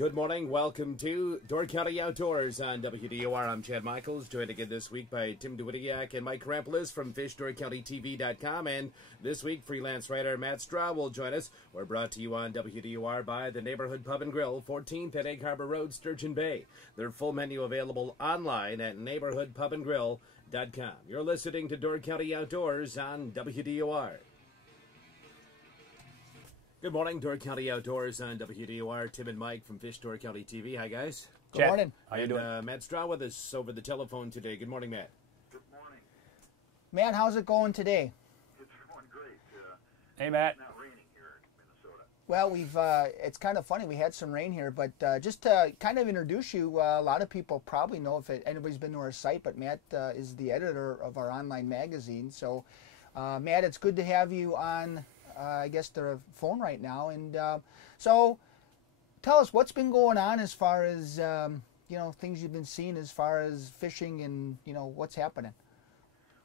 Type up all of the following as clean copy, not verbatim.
Good morning. Welcome to Door County Outdoors on WDOR. I'm Chad Michaels, joined again this week by Tim DeWittiak and Mike Krampoulos from FishDoorCountyTV.com. And this week, freelance writer Matt Straw will join us. We're brought to you on WDOR by the Neighborhood Pub and Grill, 14th at Egg Harbor Road, Sturgeon Bay. Their full menu available online at neighborhoodpubandgrill.com. You're listening to Door County Outdoors on WDOR. Good morning, Door County Outdoors on WDOR. Tim and Mike from Fish Door County TV. Hi, guys. Good morning. How you doing? Matt Straw with us over the telephone today. Good morning, Matt. Good morning. Matt, how's it going today? It's going great. Hey, Matt. It's not raining here in Minnesota. Well, it's kind of funny. We had some rain here, but just to kind of introduce you, a lot of people probably know if anybody's been to our site, but Matt is the editor of our online magazine. So, Matt, it's good to have you on I guess the phone right now, and so tell us what's been going on as far as things you've been seeing as far as fishing and what's happening.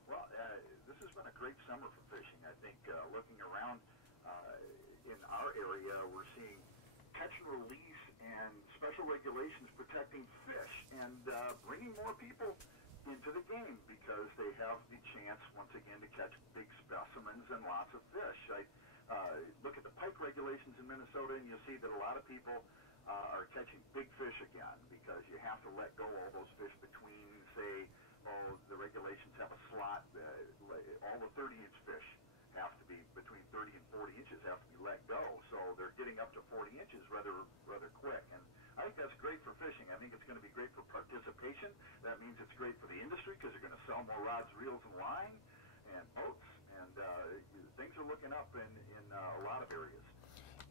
Well, this has been a great summer for fishing. I think looking around in our area, we're seeing catch and release and special regulations protecting fish and bringing more people into the game because they have the chance once again to catch big specimens and lots of fish. I look at the pike regulations in Minnesota and you'll see that a lot of people are catching big fish again because you have to let go all those fish between, say, the regulations have a slot, all the 30-inch fish have to be between 30 and 40 inches have to be let go. So they're getting up to 40 inches rather quick. And I think that's great for fishing. I think it's going to be great for participation. That means it's great for the industry because they're going to sell more rods, reels, and line and boats. And things are looking up in a lot of areas.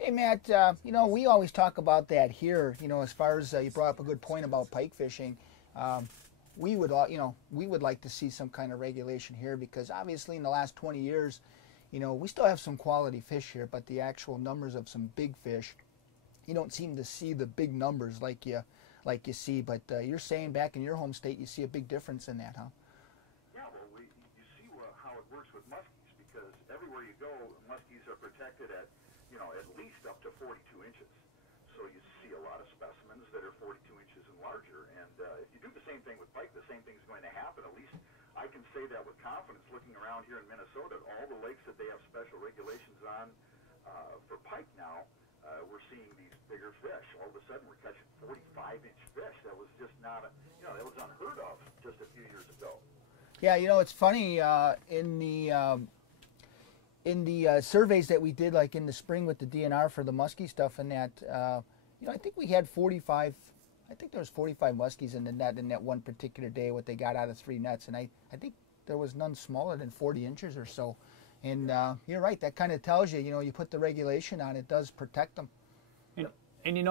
Hey, Matt, we always talk about that here, as far as you brought up a good point about pike fishing. We would like to see some kind of regulation here because obviously in the last 20 years, we still have some quality fish here, but the actual numbers of some big fish, you don't seem to see the big numbers like you see. But you're saying back in your home state, you see a big difference in that, huh? Yeah, well, you see how it works with muskies because everywhere you go, muskies are protected at least up to 42 inches. So you see a lot of specimens that are 42 inches and larger. And if you do the same thing with pike, the same thing's going to happen. At least I can say that with confidence looking around here in Minnesota. All the lakes that they have special regulations on for pike now, we're seeing these bigger fish. All of a sudden we're catching 45-inch fish. That was just not, that was unheard of just a few years ago. Yeah, it's funny, in the surveys that we did, like in the spring with the DNR for the muskie stuff and that, I think we had 45, I think there was 45 muskies in the net in that one particular day, what they got out of 3 nets. And I think there was none smaller than 40 inches or so. And you're right, that kind of tells you, you put the regulation on, it does protect them. And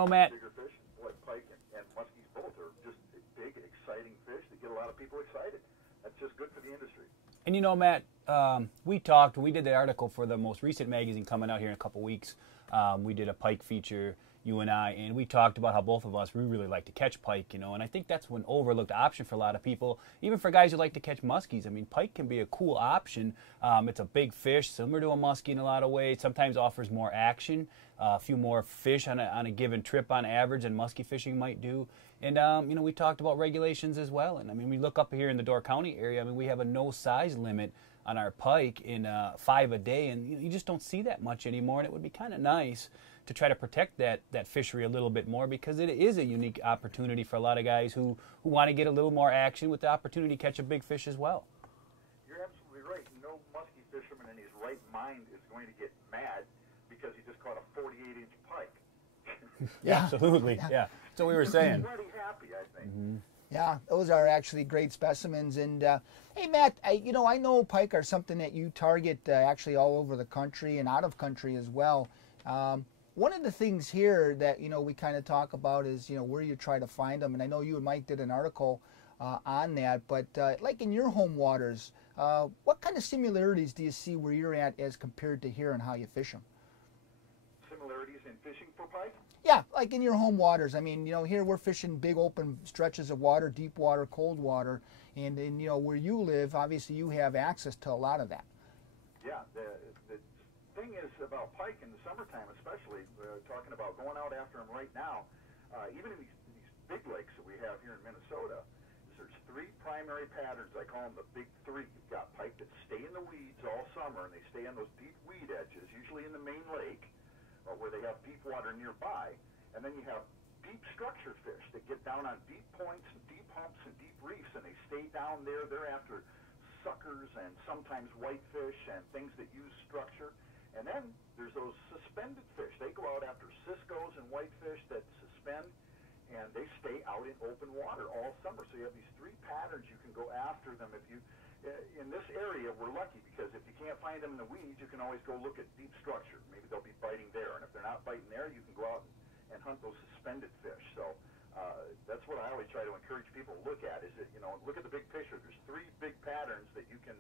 Matt, bigger fish, like pike and muskies both are just big, exciting fish that get a lot of people excited. That's just good for the industry. And Matt, we did the article for the most recent magazine coming out here in a couple weeks. We did a pike feature, you and I, and we talked about how both of us, we really like to catch pike, and I think that's an overlooked option for a lot of people, even for guys who like to catch muskies. I mean, pike can be a cool option. It's a big fish, similar to a muskie in a lot of ways, sometimes offers more action, a few more fish on a given trip on average than muskie fishing might do. And, we talked about regulations as well. And, we look up here in the Door County area, we have a no size limit on our pike in 5 a day, and you just don't see that much anymore. And it would be kind of nice to try to protect that fishery a little bit more because it is a unique opportunity for a lot of guys who want to get a little more action with the opportunity to catch a big fish as well. You're absolutely right. No muskie fisherman in his right mind is going to get mad because he just caught a 48-inch pike. Yeah, absolutely. Yeah. That's what we were saying. He's plenty happy, I think. Mm-hmm. Yeah, those are actually great specimens. And hey, Matt, I know pike are something that you target actually all over the country and out of country as well. One of the things here that we kind of talk about is where you try to find them. And I know you and Mike did an article on that. But like in your home waters, what kind of similarities do you see where you're at as compared to here and how you fish them? Similarities in fishing for pike? Yeah, like in your home waters. Here we're fishing big open stretches of water, deep water, cold water, and where you live, obviously you have access to a lot of that. Yeah, the thing is about pike in the summertime especially, talking about going out after them right now, even in these big lakes that we have here in Minnesota, is there's three primary patterns. I call them the big three. You've got pike that stay in the weeds all summer, and they stay on those deep weed edges, usually in the main lake, where they have deep water nearby. And then you have deep structure fish that get down on deep points and deep humps and deep reefs, and they stay down there. They're after suckers and sometimes whitefish and things that use structure. And then there's those suspended fish. They go out after ciscos and whitefish that suspend, and they stay out in open water all summer. So you have these three patterns. You can go after them. If you in this area, we're lucky because if you can't find them in the weeds, you can always go look at deep structure. Maybe they'll be biting there, and if they're not biting there, you can go out and hunt those suspended fish. So that's what I always try to encourage people to look at, is that, look at the big picture. There's three big patterns that you can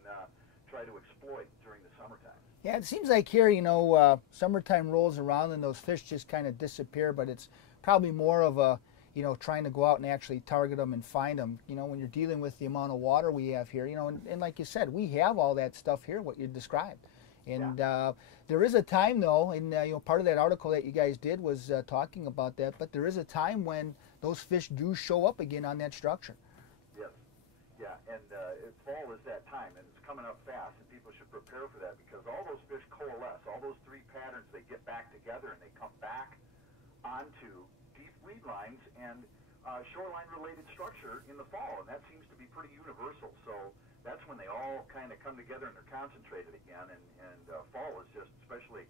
try to exploit during the summertime. Yeah, it seems like here, summertime rolls around and those fish just kind of disappear, but it's probably more of a, trying to go out and actually target them and find them. When you're dealing with the amount of water we have here, and like you said, we have all that stuff here, what you described. And there is a time, though, and part of that article that you guys did was talking about that, but there is a time when those fish do show up again on that structure. Yes, yeah, and fall is that time, and it's coming up fast, and people should prepare for that because all those fish coalesce, all those three patterns, they get back together and they come back onto deep weed lines and shoreline-related structure in the fall, and that seems to be pretty universal. So that's when they all kind of come together and they're concentrated again, and fall is just, especially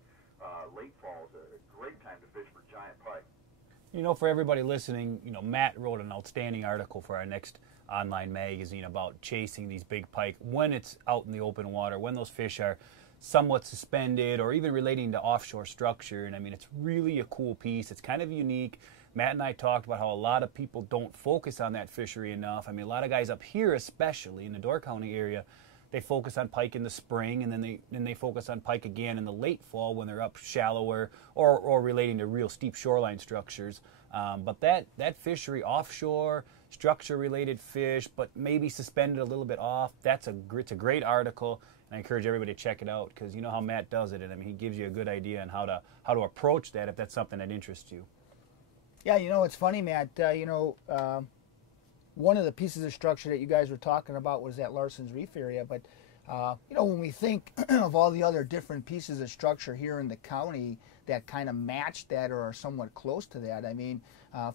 late fall, is a great time to fish for giant pike. For everybody listening, Matt wrote an outstanding article for our next online magazine about chasing these big pike when it's out in the open water, when those fish are somewhat suspended or even relating to offshore structure. And I mean, it's really a cool piece. It's kind of unique. Matt and I talked about how a lot of people don't focus on that fishery enough. I mean, a lot of guys up here, especially in the Door County area, they focus on pike in the spring, and then they focus on pike again in the late fall when they're up shallower or relating to real steep shoreline structures. But that fishery, offshore, structure-related fish, but maybe suspended a little bit off, it's a great article, and I encourage everybody to check it out because you know how Matt does it, and I mean, he gives you a good idea on how to approach that if that's something that interests you. Yeah, it's funny, Matt. One of the pieces of structure that you guys were talking about was that Larson's Reef area, but when we think of all the other different pieces of structure here in the county that kind of match that or are somewhat close to that, I mean,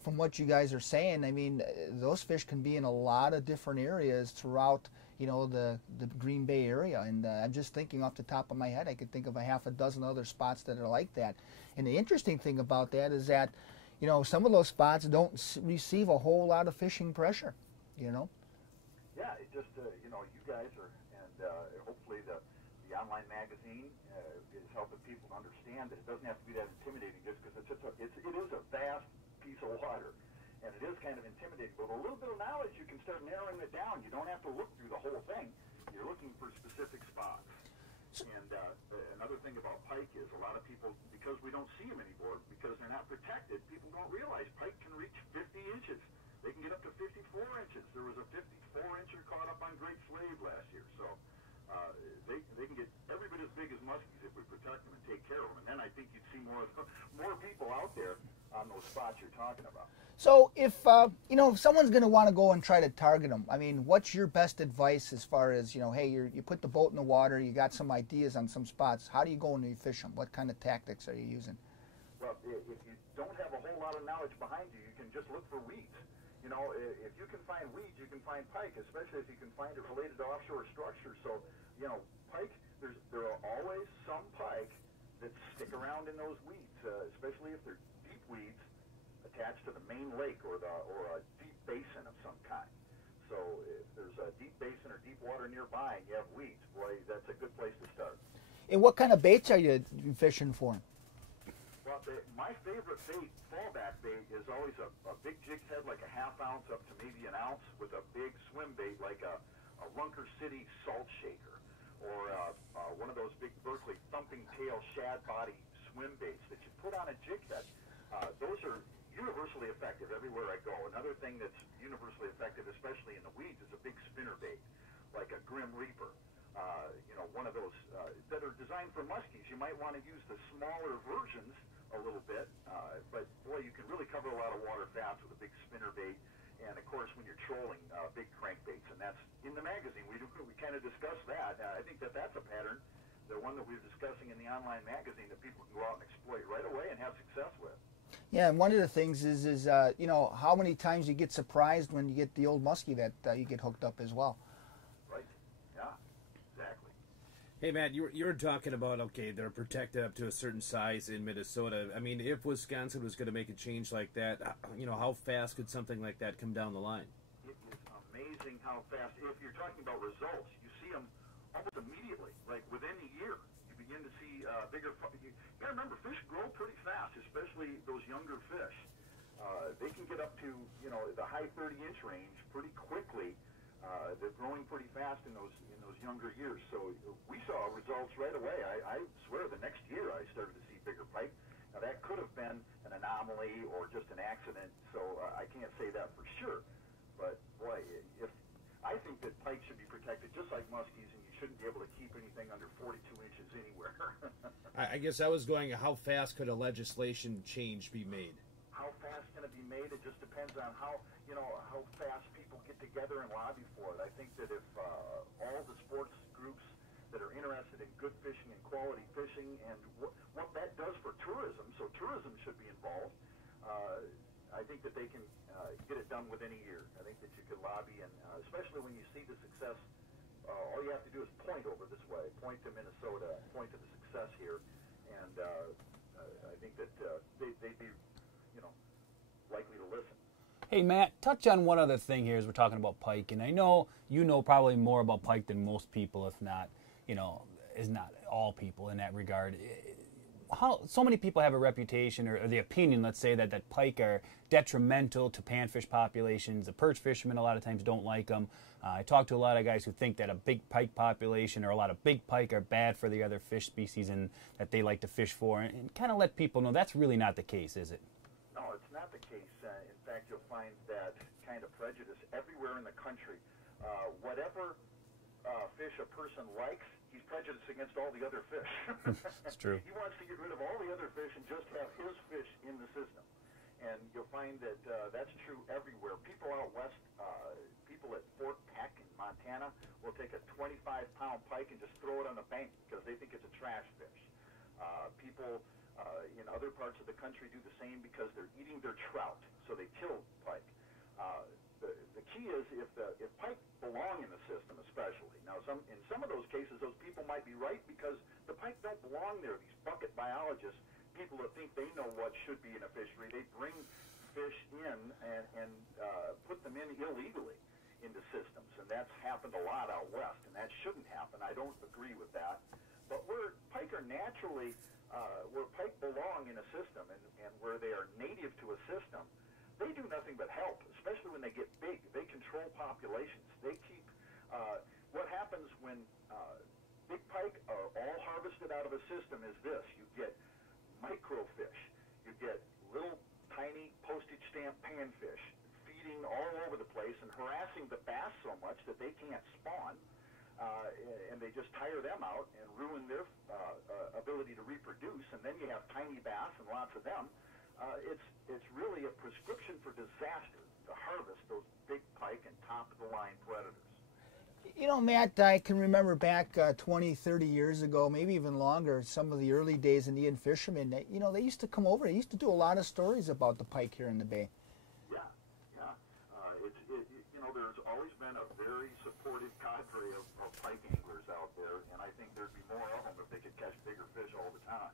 from what you guys are saying, I mean, those fish can be in a lot of different areas throughout, the Green Bay area, and I'm just thinking off the top of my head, I could think of a half a dozen other spots that are like that. And the interesting thing about that is that some of those spots don't receive a whole lot of fishing pressure, Yeah, it just, you guys are, and hopefully the online magazine is helping people understand that it doesn't have to be that intimidating just because it is a vast piece of water, and it is kind of intimidating. But with a little bit of knowledge, you can start narrowing it down. You don't have to look through the whole thing. You're looking for specific spots. And another thing about pike is a lot of people, because we don't see them anymore, because they're not protected, people don't realize pike can reach 50 inches. They can get up to 54 inches. There was a 54-incher caught up on Great Slave last year. So they can get every bit as big as muskies if we protect them and take care of them. And then I think you'd see more people out there on those spots you're talking about. So if someone's going to want to go and try to target them, I mean, what's your best advice as far as, hey, you put the boat in the water, you got some ideas on some spots. How do you go and you fish them? What kind of tactics are you using? Well, if you don't have a whole lot of knowledge behind you, you can just look for weeds. If you can find weeds, you can find pike, especially if you can find it related to offshore structure. So, pike, there are always some pike that stick around in those weeds, especially if they're deep weeds attached to the main lake or a deep basin of some kind. So if there's a deep basin or deep water nearby and you have weeds, boy, that's a good place to start. And what kind of baits are you fishing for? Well, my favorite bait, fallback bait, is always a big jig head, like a half ounce up to maybe an ounce, with a big swim bait like a Lunker City salt shaker, or one of those big Berkeley thumping tail shad body swim baits that you put on a jig head. Those are universally effective everywhere I go. Another thing that's universally effective, especially in the weeds, is a big spinner bait, like a Grim Reaper. One of those that are designed for muskies. You might want to use the smaller versions a little bit. But boy, you can really cover a lot of water fast with a big spinner bait. And of course, when you're trolling, big crankbaits, and that's in the magazine. We kind of discussed that. I think that's a pattern, the one that we were discussing in the online magazine, that people can go out and exploit right away and have success with. Yeah, and one of the things is you know, how many times you get surprised when you get the old muskie that you get hooked up as well. Right. Yeah. Exactly. Hey, Matt, you were talking about, okay, they're protected up to a certain size in Minnesota. I mean, if Wisconsin was going to make a change like that, you know, how fast could something like that come down the line? It is amazing how fast. If you're talking about results, you see them almost immediately, like within a year. You begin to see bigger. You got to remember, fish grow pretty fast, especially those younger fish. They can get up to, you know, the high 30-inch range pretty quickly. They're growing pretty fast in those younger years. So we saw results right away. I swear the next year I started to see bigger pike. Now that could have been an anomaly or just an accident, so I can't say that for sure. But boy, I think that pike should be protected just like muskies, and you shouldn't be able to keep anything under 42 inches anywhere. I guess I was going, how fast could a legislation change be made? How fast can it be made? It just depends on how fast people get together and lobby for it. I think that if all the sports groups that are interested in good fishing and quality fishing and what that does for tourism, so tourism should be involved, I think that they can get it done within a year. I think that you could lobby, and especially when you see the success, all you have to do is point over this way, point to Minnesota, point to the success here, and I think that they'd be, you know, likely to listen. Hey, Matt, touch on one other thing here as we're talking about pike, and I know you know probably more about pike than most people, if not, you know, is not all people in that regard. How so many people have a reputation or the opinion, let's say, that pike are detrimental to panfish populations. The perch fishermen a lot of times don't like them. I talk to a lot of guys who think that a big pike population or a lot of big pike are bad for the other fish species and that they like to fish for, and kind of let people know that's really not the case, is it? No, it's not the case. In fact, you'll find that kind of prejudice everywhere in the country. Whatever fish a person likes, he's prejudiced against all the other fish. It's true. He wants to get rid of all the other fish and just have his fish in the system. And you'll find that that's true everywhere. People out west, people at Fort Peck in Montana will take a 25-pound pike and just throw it on the bank because they think it's a trash fish. People in other parts of the country do the same because they're eating their trout, so they kill pike. The key is if pike belong in the system, especially. Now, in some of those cases, those people might be right because the pike don't belong there. These bucket biologists, people that think they know what should be in a fishery, they bring fish in and put them in illegally into systems, and that's happened a lot out west, and that shouldn't happen. I don't agree with that. But where pike are naturally, where pike belong in a system and where they are native to a system, they do nothing but help, especially when they get big. They control populations. They keep, what happens when big pike are all harvested out of a system is this. You get microfish. You get little tiny postage stamp panfish feeding all over the place and harassing the bass so much that they can't spawn, and they just tire them out and ruin their ability to reproduce, and then you have tiny bass and lots of them. It's really a prescription for disaster to harvest those big pike and top-of-the-line predators. You know, Matt, I can remember back 20, 30 years ago, maybe even longer, some of the early days Indian fishermen, you know, they used to come over. They used to do a lot of stories about the pike here in the Bay. Yeah. You know, there's always been a very supportive cadre of pike anglers out there, and I think there'd be more of them if they could catch bigger fish all the time.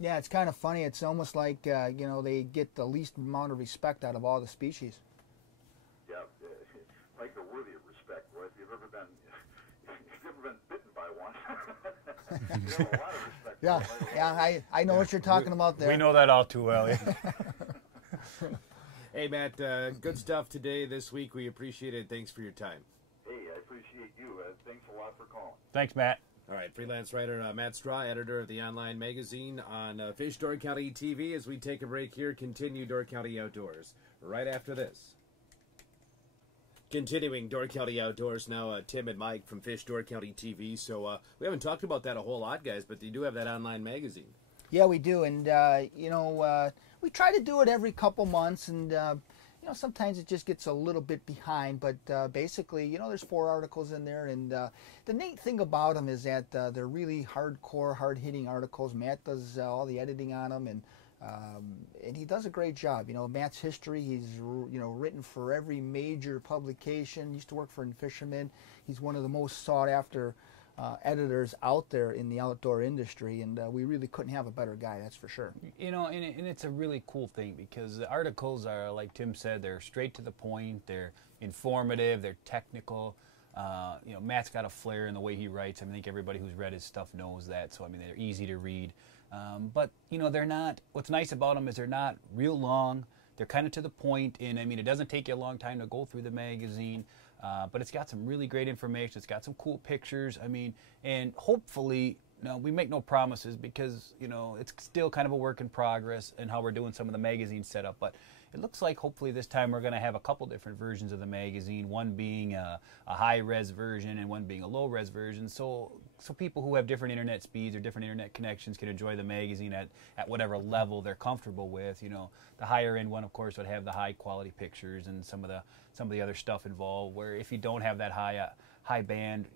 Yeah, it's kind of funny. It's almost like, you know, they get the least amount of respect out of all the species. Yeah, pike are worthy of respect, boy. If you've ever been bitten by one, you have a lot of respect. Yeah, I know what you're talking about there. We know that all too well. Yeah. Hey, Matt, good stuff today, this week. We appreciate it. Thanks for your time. Hey, I appreciate you. Thanks a lot for calling. Thanks, Matt. All right, freelance writer Matt Straw, editor of the online magazine on Fish Door County TV. As we take a break here, continue Door County Outdoors right after this. Continuing Door County Outdoors now, Tim and Mike from Fish Door County TV. So we haven't talked about that a whole lot, guys, but you do have that online magazine. Yeah, we do, and we try to do it every couple months, and sometimes it just gets a little bit behind. But basically, there's 4 articles in there, and the neat thing about them is that they're really hardcore, hard-hitting articles. Matt does all the editing on them, and he does a great job. Matt's history, he's written for every major publication. Used to work for Fisherman. He's one of the most sought-after editors out there in the outdoor industry, and we really couldn't have a better guy, that's for sure. And it's a really cool thing because the articles are, like Tim said, they're straight to the point, they're informative, they're technical. Matt's got a flair in the way he writes. I think everybody who's read his stuff knows that, so they're easy to read. But they're not, what's nice about them is they're not real long, they're kind of to the point, and it doesn't take you a long time to go through the magazine. But it's got some really great information. It's got some cool pictures. And hopefully, we make no promises because, it's still kind of a work in progress and how we're doing some of the magazine setup. But it looks like hopefully this time we're going to have a couple different versions of the magazine, one being a high-res version and one being a low-res version. So people who have different internet speeds or different internet connections can enjoy the magazine at whatever level they're comfortable with. The higher end one, of course, would have the high quality pictures and some of the other stuff involved. Where if you don't have that high band,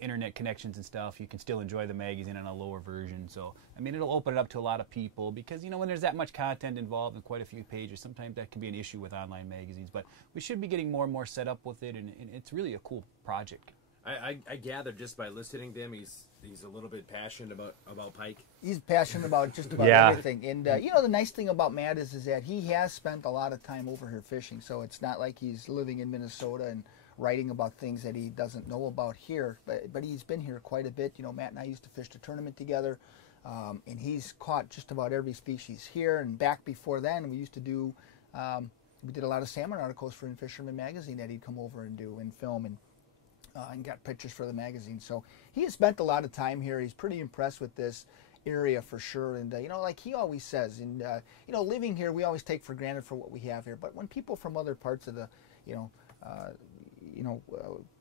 internet connections and stuff, you can still enjoy the magazine on a lower version. So it'll open it up to a lot of people because when there's that much content involved in quite a few pages, sometimes that can be an issue with online magazines. But we should be getting more and more set up with it, and it's really a cool project. I gather just by listening to him, he's a little bit passionate about pike. He's passionate about just about everything. And the nice thing about Matt is that he has spent a lot of time over here fishing, so it's not like he's living in Minnesota and writing about things that he doesn't know about here. But he's been here quite a bit. Matt and I used to fish the tournament together, and he's caught just about every species here. And back before then, we used to do we did a lot of salmon articles for Fisherman magazine that he'd come over and do and film and got pictures for the magazine. So he has spent a lot of time here. He's pretty impressed with this area for sure. And like he always says, and living here, we always take for granted for what we have here. But when people from other parts of the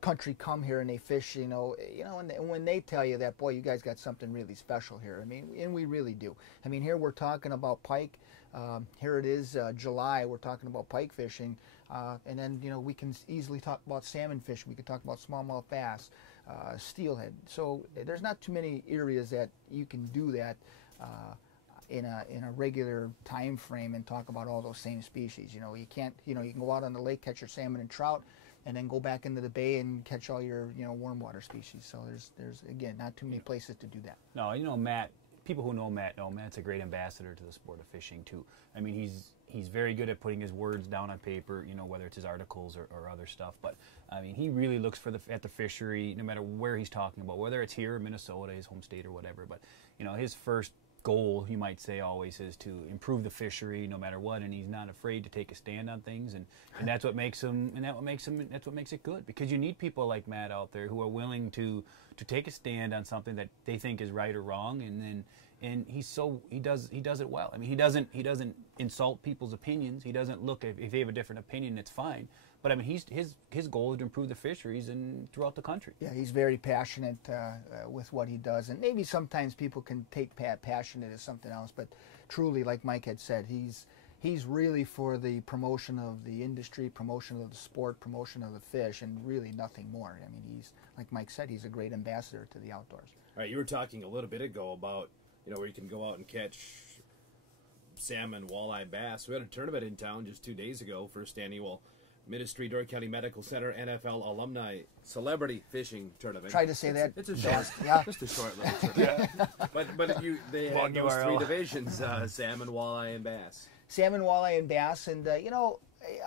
country come here and they fish, and when they tell you that, boy, you guys got something really special here. And we really do. Here we're talking about pike. Here it is, July. We're talking about pike fishing. And then, we can easily talk about salmon fishing. We can talk about smallmouth bass, steelhead. So there's not too many areas that you can do that in a regular time frame and talk about all those same species. You can't, you can go out on the lake, catch your salmon and trout, and then go back into the bay and catch all your, warm water species. So there's again, not too many places to do that. No, Matt, people who know Matt's a great ambassador to the sport of fishing too. He's very good at putting his words down on paper, whether it's his articles or other stuff. But he really looks at the fishery, no matter where he's talking about, whether it's here in Minnesota, his home state, or whatever. But his first goal, you might say, always is to improve the fishery, no matter what. And he's not afraid to take a stand on things, and that's what makes him, that's what makes it good. Because you need people like Matt out there who are willing to take a stand on something that they think is right or wrong, and he does it well. He doesn't insult people's opinions. He doesn't look if they have a different opinion, it's fine. But his goal is to improve the fisheries and throughout the country. Yeah, he's very passionate with what he does, and maybe sometimes people can take passionate as something else. But truly, like Mike had said, he's really for the promotion of the industry, promotion of the sport, promotion of the fish, and really nothing more. He's, like Mike said, he's a great ambassador to the outdoors. All right, you were talking a little bit ago about where you can go out and catch salmon, walleye, bass. We had a tournament in town just 2 days ago, first annual Ministry Door County Medical Center NFL Alumni Celebrity Fishing Tournament. Try to say that. It's a short, just a short little tournament. But they had those three divisions: salmon, walleye, and bass. Salmon, walleye, and bass, and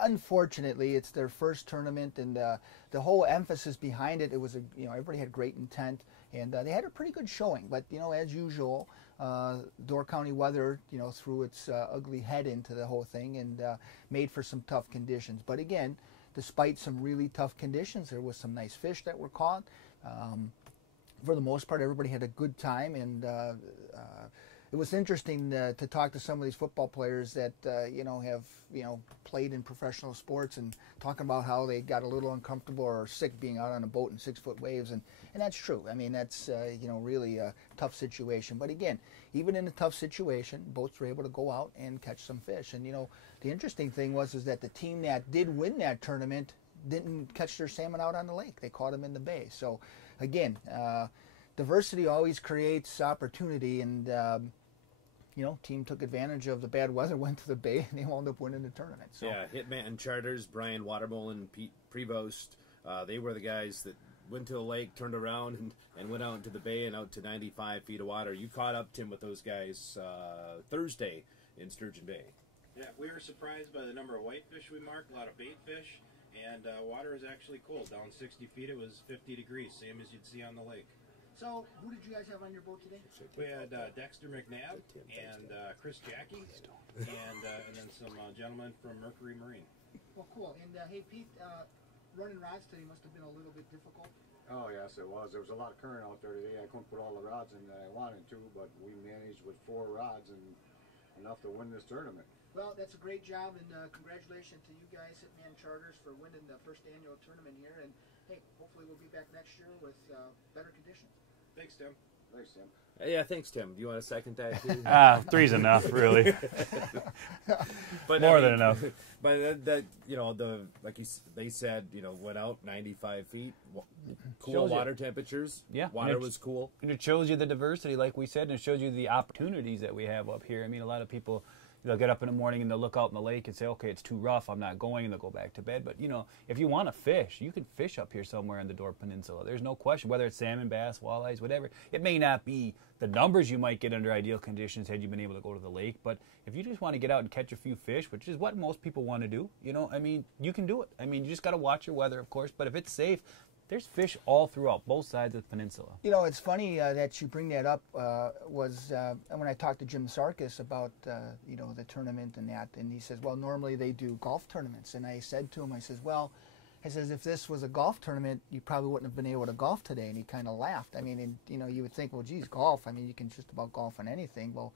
unfortunately, it's their first tournament, and the whole emphasis behind it. It was everybody had great intent, and they had a pretty good showing. But as usual, Door County weather, threw its ugly head into the whole thing and made for some tough conditions. But again, despite some really tough conditions, there was some nice fish that were caught. For the most part, everybody had a good time, and it was interesting to talk to some of these football players that have played in professional sports and talking about how they got a little uncomfortable or sick being out on a boat in 6-foot waves, and that's true. I mean, that's really a tough situation. But again, even in a tough situation, boats were able to go out and catch some fish. And the interesting thing was that the team that did win that tournament didn't catch their salmon out on the lake. They caught them in the bay. So again, diversity always creates opportunity, and team took advantage of the bad weather, went to the bay, and they wound up winning the tournament. So. Yeah, Hitman Charters, Brian Watermolen, Pete Prevost, they were the guys that went to the lake, turned around, and went out into the bay and out to 95 feet of water. You caught up, Tim, with those guys Thursday in Sturgeon Bay. Yeah, we were surprised by the number of whitefish we marked, a lot of bait fish, and water is actually cold. Down 60 feet, it was 50 degrees, same as you'd see on the lake. So, who did you guys have on your boat today? We had Dexter McNabb and Chris Jackie, and then some gentlemen from Mercury Marine. Well, cool. And hey, Pete, running rods today must have been a little bit difficult. Oh, yes, it was. There was a lot of current out there today. I couldn't put all the rods in that I wanted to, but we managed with 4 rods and enough to win this tournament. Well, that's a great job, and congratulations to you guys, Hitman Charters, for winning the first annual tournament here. And hey, hopefully we'll be back next year with better conditions. Thanks, Tim. Thanks, Tim. Yeah, thanks, Tim. Do you want a second tag too? 3's enough, really. But More than enough. But they said, went out 95 feet, cool Shows you. water temperatures. Yeah, water was cool. And it shows you the diversity, like we said, and it shows you the opportunities that we have up here. I mean, a lot of people, they'll get up in the morning and they'll look out in the lake and say, okay, it's too rough, I'm not going, and they'll go back to bed. But, if you want to fish, you can fish up here somewhere in the Door Peninsula. There's no question, whether it's salmon, bass, walleyes, whatever. It may not be the numbers you might get under ideal conditions had you been able to go to the lake, but if you just want to get out and catch a few fish, which is what most people want to do, you can do it. I mean, you just got to watch your weather, of course, but if it's safe, there's fish all throughout both sides of the peninsula. It's funny that you bring that up. Was when I talked to Jim Sarkis about the tournament and that, and he says, well, normally they do golf tournaments, and I said to him, I says, if this was a golf tournament, you probably wouldn't have been able to golf today, and he kind of laughed. I mean, you would think, well, geez, golf. I mean, you can just about golf on anything. Well,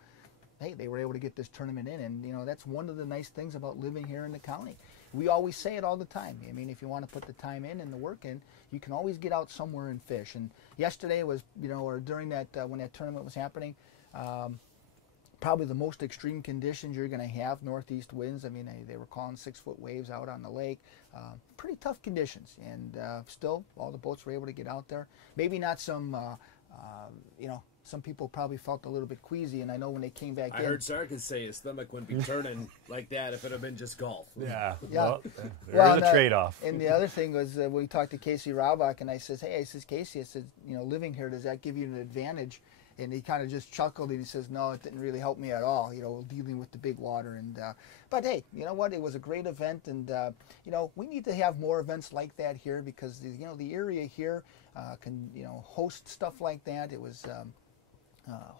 hey, they were able to get this tournament in, and that's one of the nice things about living here in the county. We always say it all the time. I mean, if you want to put the time in and the work in, you can always get out somewhere and fish. And yesterday was, or during that, when that tournament was happening, probably the most extreme conditions you're going to have, northeast winds. I mean, they were calling 6-foot waves out on the lake. Pretty tough conditions. And still, all the boats were able to get out there. Maybe not some, some people probably felt a little bit queasy, and I know when they came back in. I heard Sarkis say his stomach wouldn't be turning like that if it had been just golf. Yeah. Yeah. There's a trade-off. And the other thing was we talked to Casey Raubach, and I says, hey, Casey, living here, does that give you an advantage? And he kind of just chuckled, and he says, no, it didn't really help me at all, dealing with the big water. And but hey, you know what? It was a great event, and we need to have more events like that here because the area here can host stuff like that. It was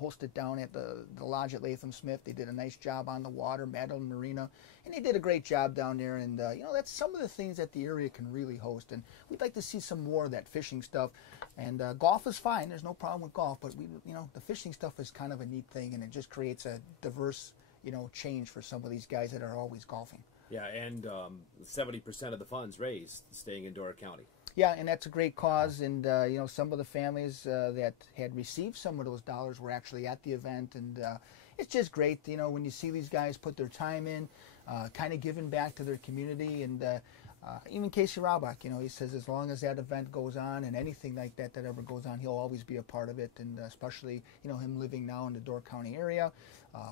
hosted down at the lodge at Latham Smith. They did a nice job on the water, Madeline Marina, and they did a great job down there. And that's some of the things that the area can really host. And we'd like to see some more of that fishing stuff. And golf is fine. There's no problem with golf, but the fishing stuff is kind of a neat thing, and it just creates a diverse change for some of these guys that are always golfing. Yeah, and 70% of the funds raised staying in Door County. Yeah, and that's a great cause, and some of the families that had received some of those dollars were actually at the event, and it's just great, when you see these guys put their time in, kind of giving back to their community, and even Casey Raubach, he says as long as that event goes on and anything like that ever goes on, he'll always be a part of it, and especially, him living now in the Door County area,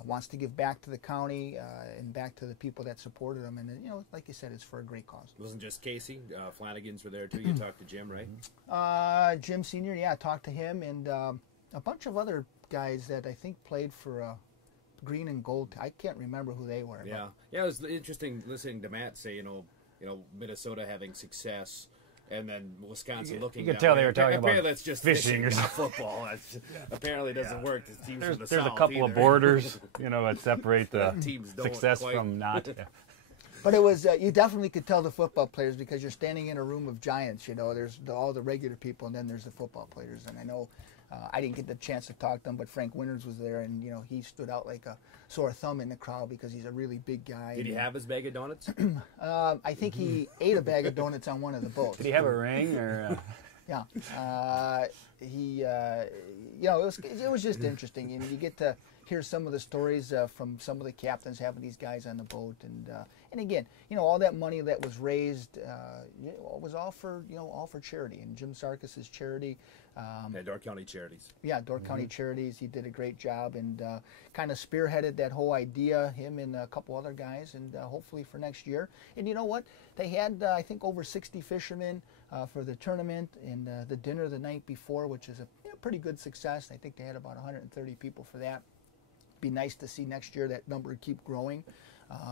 wants to give back to the county and back to the people that supported him, and like you said, it's for a great cause. It wasn't just Casey, Flanagan's were there too. You talked to Jim, right? Jim Sr., yeah, I talked to him, and a bunch of other guys that I think played for Green and Gold. I can't remember who they were. Yeah, it was interesting listening to Matt say, Minnesota having success, and then Wisconsin looking. You could tell they were talking about that's just fishing or not football. That's apparently doesn't work. The teams There's a couple of borders, that separate the teams success quite. from not. Yeah. But it was, you definitely could tell the football players because you're standing in a room of giants, you know. There's all the regular people, and then there's the football players. And I know I didn't get the chance to talk to them, but Frank Winters was there, and, you know, he stood out like a sore thumb in the crowd because he's a really big guy. Did he have his bag of donuts? I think he ate a bag of donuts on one of the boats. Did he have a ring or? Yeah, you know, it was just interesting, and you get to hear some of the stories from some of the captains having these guys on the boat, and again, you know, all that money that was raised was all for charity, and Jim Sarkis's charity. Door County Charities. Yeah, Door County Charities. He did a great job and kind of spearheaded that whole idea, him and a couple other guys, and hopefully for next year. And you know what? They had, I think, over 60 fishermen for the tournament and the dinner the night before, which is a pretty good success. I think they had about 130 people for that. Be nice to see next year that number keep growing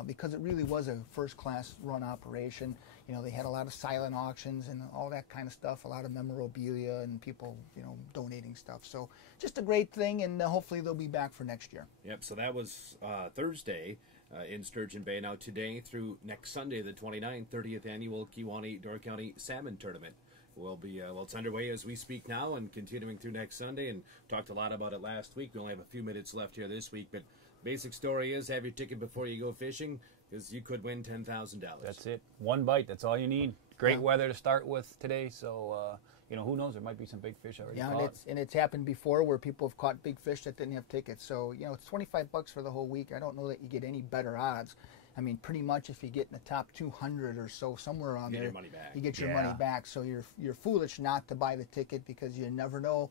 because it really was a first-class run operation. You know, they had a lot of silent auctions and all that kind of stuff, a lot of memorabilia and people, you know, donating stuff. So just a great thing, and hopefully they'll be back for next year. Yep, so that was Thursday in Sturgeon Bay. Now today through next Sunday, the 29th, 30th Annual Kewaunee Door County Salmon Tournament will be, well, it's underway as we speak now and continuing through next Sunday, and talked a lot about it last week. We only have a few minutes left here this week, but basic story is have your ticket before you go fishing because you could win $10,000. That's it. One bite. That's all you need. Great weather to start with today, so you know, who knows? There might be some big fish already. Yeah, and it's happened before where people have caught big fish that didn't have tickets. So you know, it's $25 for the whole week. I don't know that you get any better odds. I mean, pretty much if you get in the top 200 or so, somewhere around there, your money back. you get your money back. So you're foolish not to buy the ticket because you never know.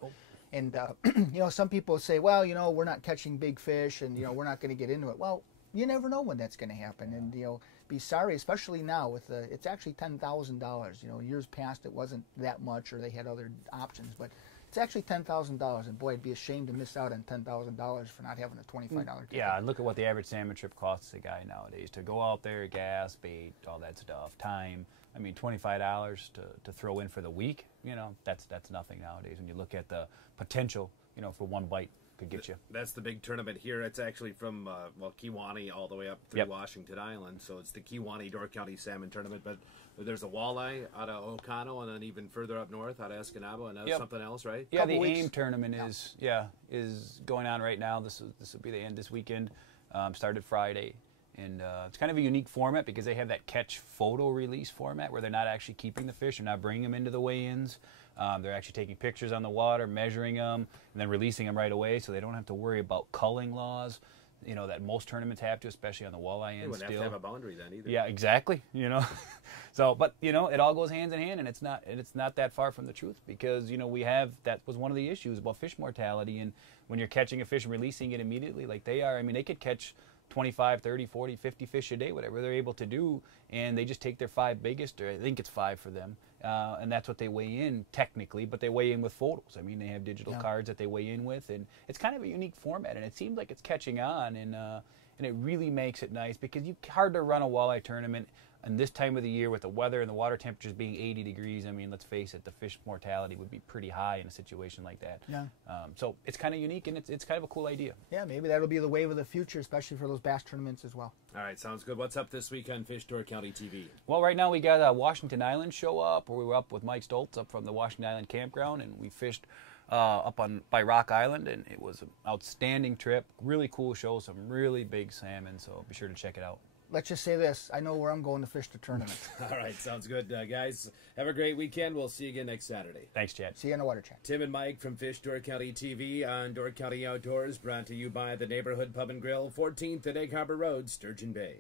And you know, some people say, well, you know, we're not catching big fish, and you know, we're not going to get into it. Well, you never know when that's going to happen, and you know, be sorry, especially now with it's actually $10,000. You know, years past it wasn't that much, or they had other options, but it's actually $10,000, and boy, I'd be ashamed to miss out on $10,000 for not having a $25 ticket. Yeah, look at what the average salmon trip costs a guy nowadays to go out there, gas, bait, all that stuff, time. I mean, $25 to throw in for the week, you know, that's nothing nowadays when you look at the potential, you know, for one bite could get you. That's the big tournament here. It's actually from, well, Kewaunee all the way up through Washington Island, so it's the Kewaunee Door County Salmon Tournament, but there's a walleye out of Ocano, and then even further up north out of Escanaba, and something else, right? Yeah, the AIM tournament is going on right now. This will be the end this weekend. Started Friday. And it's kind of a unique format because they have that catch photo release format where they're not actually keeping the fish. They're not bringing them into the weigh-ins. They're actually taking pictures on the water, measuring them, and then releasing them right away, so they don't have to worry about culling laws, you know, that most tournaments have to, especially on the walleye end. They wouldn't have to have a boundary then either. Yeah, exactly. You know, so but you know, it all goes hand in hand, and it's not that far from the truth because you know that was one of the issues about fish mortality, and when you're catching a fish and releasing it immediately like they are, I mean, they could catch 25, 30, 40, 50 fish a day, whatever they're able to do, and they just take their 5 biggest, or I think it's 5 for them, and that's what they weigh in technically, but they weigh in with photos. I mean, they have digital cards that they weigh in with, and it's kind of a unique format, and it seems like it's catching on, and it really makes it nice because it's hard to run a walleye tournament and this time of the year with the weather and the water temperatures being 80 degrees. I mean, let's face it, the fish mortality would be pretty high in a situation like that. Yeah. So it's kind of unique, and it's kind of a cool idea. Yeah, maybe that'll be the wave of the future, especially for those bass tournaments as well. All right, sounds good. What's up this week on Fish Door County TV? Well, right now we got a Washington Island show up, where we were up with Mike Stoltz up from the Washington Island campground, and we fished up by Rock Island, and it was an outstanding trip. Really cool show, some really big salmon, so be sure to check it out. Let's just say this. I know where I'm going to fish the tournament. All right, sounds good. Guys, have a great weekend. We'll see you again next Saturday. Thanks, Chad. See you in the water chat. Tim and Mike from Fish Door County TV on Door County Outdoors, brought to you by the Neighborhood Pub and Grill, 14th at Egg Harbor Road, Sturgeon Bay.